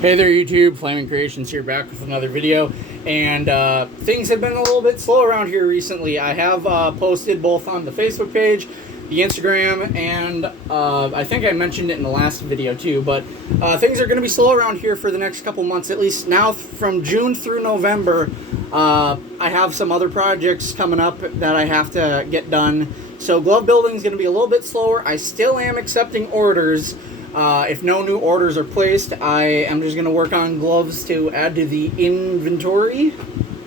Hey there YouTube, Flaming Creations here, back with another video, and things have been a little bit slow around here recently. I have posted both on the Facebook page, the Instagram, and I think I mentioned it in the last video too, but things are going to be slow around here for the next couple months, at least now from June through November. I have some other projects coming up that I have to get done, so glove building is going to be a little bit slower. I still am accepting orders. If no new orders are placed, I am just going to work on gloves to add to the inventory,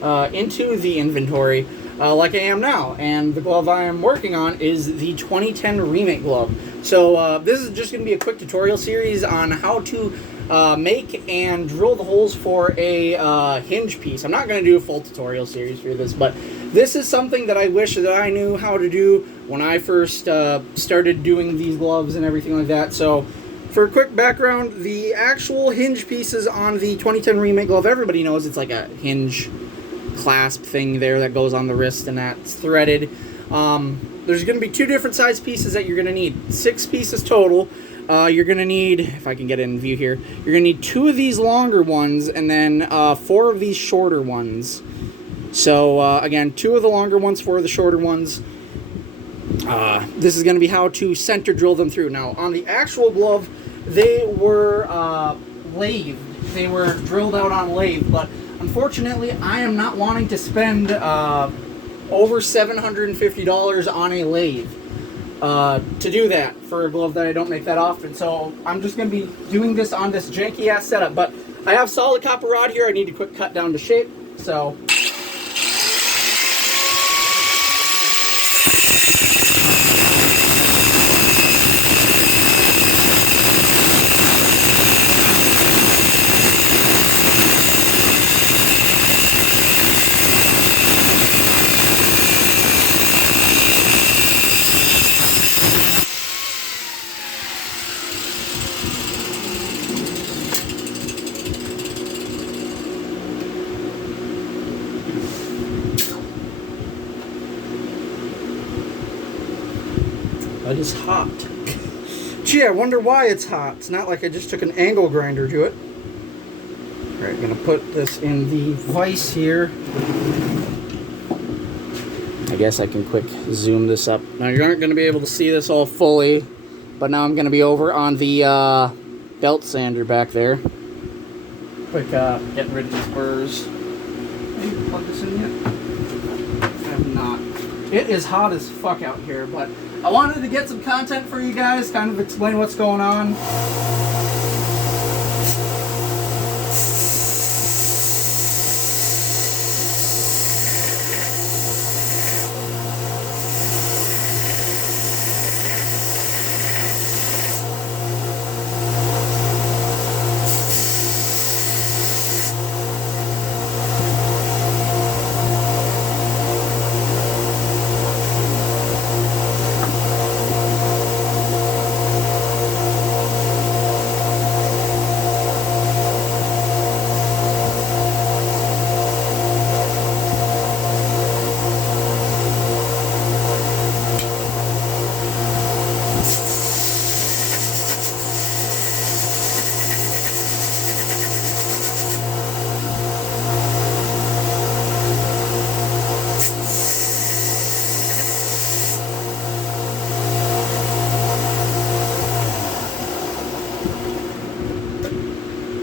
like I am now. And the glove I am working on is the 2010 Remake glove. So this is just going to be a quick tutorial series on how to make and drill the holes for a hinge piece. I'm not going to do a full tutorial series for this, but this is something that I wish that I knew how to do when I first started doing these gloves and everything like that. So for a quick background, the actual hinge pieces on the 2010 Remake glove, everybody knows it's like a hinge clasp thing there that goes on the wrist and that's threaded. There's going to be two different size pieces that you're going to need. 6 pieces total. You're going to need, if I can get it in view here, you're going to need 2 of these longer ones and then 4 of these shorter ones. So again, 2 of the longer ones, 4 of the shorter ones. This is going to be how to center drill them through. Now, on the actual glove, they were lathed. They were drilled out on lathe, but unfortunately, I am not wanting to spend over $750 on a lathe to do that for a glove that I don't make that often. So I'm just going to be doing this on this janky-ass setup. But I have solid copper rod here. I need to quick cut down to shape, so that is hot. Gee, I wonder why it's hot. It's not like I just took an angle grinder to it. Alright, I'm going to put this in the vise here. I guess I can quick zoom this up. Now, you aren't going to be able to see this all fully, but now I'm going to be over on the belt sander back there. Quick, get rid of these burrs. Have you plugged this in yet? I have not. It is hot as fuck out here, but I wanted to get some content for you guys, kind of explain what's going on.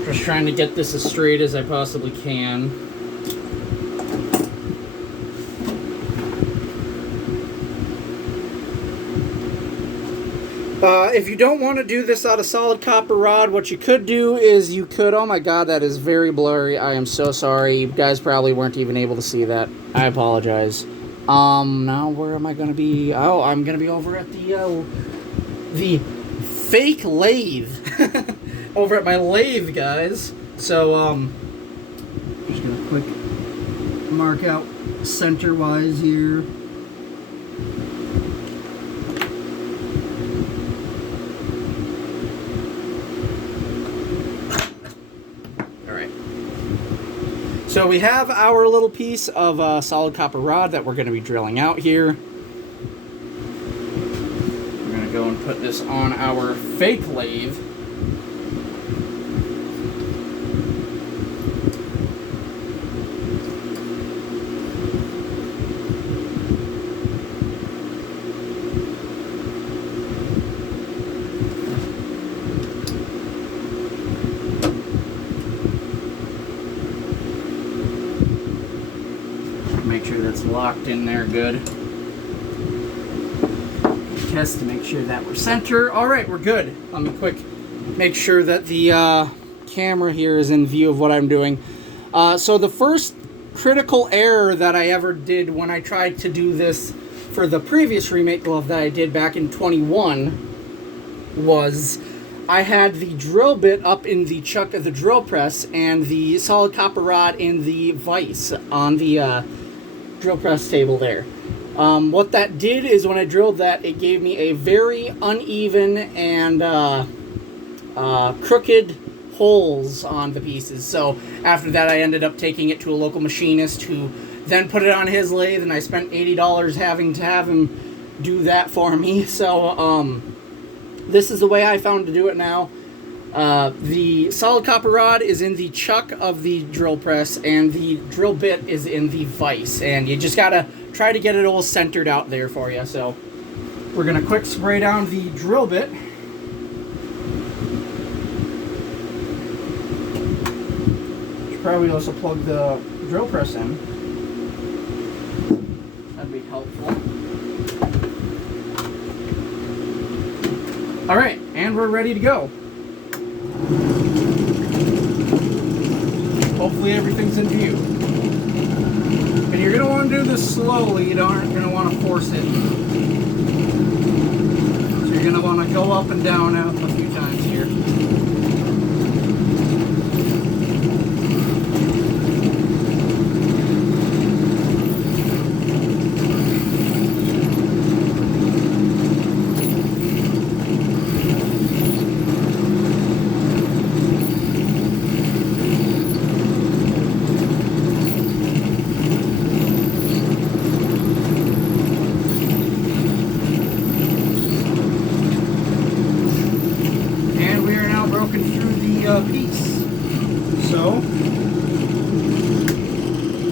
Just trying to get this as straight as I possibly can. If you don't want to do this out of solid copper rod, what you could do is you could... Oh my god, that is very blurry. I am so sorry. You guys probably weren't even able to see that. I apologize. Now where am I going to be? Oh, I'm going to be over at the fake lathe. Over at my lathe, guys. So, just gonna quick mark out center-wise here. Alright. So we have our little piece of solid copper rod that we're gonna be drilling out here. We're gonna go and put this on our fake lathe. it's locked in there good. Test to make sure that we're center. All right, we're good. Let me quick make sure that the camera here is in view of what I'm doing. So the first critical error that I ever did when I tried to do this for the previous remake glove that I did back in 21 was I had the drill bit up in the chuck of the drill press and the solid copper rod in the vise on the drill press table there. What that did is when I drilled that, it gave me a very uneven and crooked holes on the pieces. So after that, I ended up taking it to a local machinist who then put it on his lathe, and I spent $80 having to have him do that for me. So this is the way I found to do it now. The solid copper rod is in the chuck of the drill press, and the drill bit is in the vise, and you just gotta try to get it all centered out there for you. So we're gonna quick spray down the drill bit. Should probably also plug the drill press in. That'd be helpful. All right, and we're ready to go. Hopefully everything's in view. And you're going to want to do this slowly. You aren't going to want to force it. So you're going to want to go up and down a few times here. Piece. So,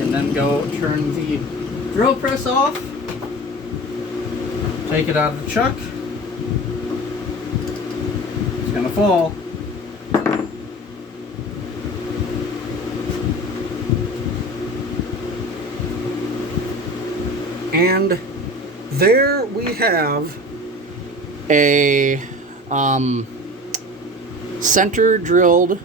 and then go turn the drill press off, take it out of the chuck. It's gonna fall. And there we have a center drilled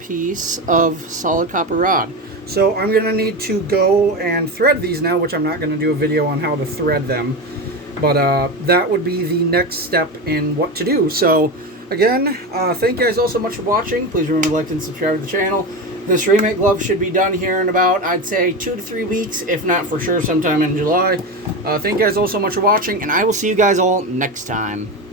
piece of solid copper rod. So I'm going to need to go and thread these now, which I'm not going to do a video on how to thread them, but that would be the next step in what to do. So again, thank you guys all so much for watching. Please remember to like and subscribe to the channel. This remake glove should be done here in about, I'd say, 2 to 3 weeks, if not for sure sometime in July. Thank you guys all so much for watching, and I will see you guys all next time.